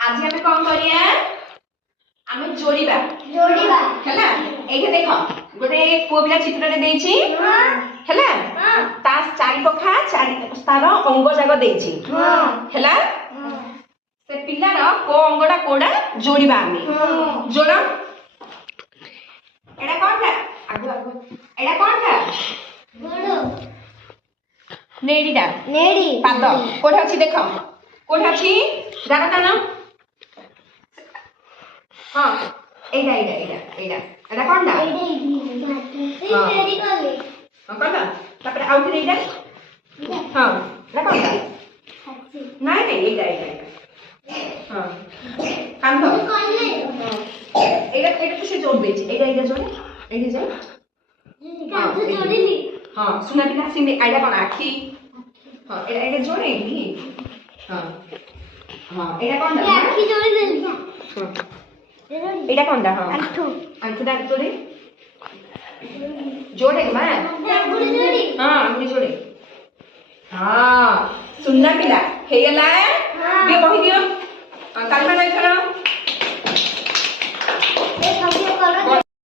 आज आम कौन करिया आम जोड़िबा हैला एठे देख गोटे पुओ पिला चित्रटे देछि हैला ता चारि पखा चारि तार अंग जाग देछि हैला से पिलार को अंगडा कोडा जोड़िबा आमे जोड़ एडा कोनटा आगु आगु एडा कोनटा गोडो नेडीटा नेडी पाद कोठा अछि देख कोठा अछि जागा ताना हां एडा एडा एडा एडा एडा कोनटा नेडी कोले हां कोनटा तापर आउट एडा हां एडा कोनटा नाही नाही एडा एडा हां कांदो कोले एडा एडा तुसे जोड़ देछि एडा एडा जोड़ एडा जोड़ कांदो जोड़िली हां सुना पिला सिने आइडा कोन आखी हां एडा एडा जोड़ेली हां हां एडा कोनटा आखी जोड़ी देली हां एडा कोनटा हां अंठू अंठूटा जोड़े जोड़े मा अंगुली जोड़ी हां अंगुली जोड़े हां सुनना पिला हेला दियो कहि दियो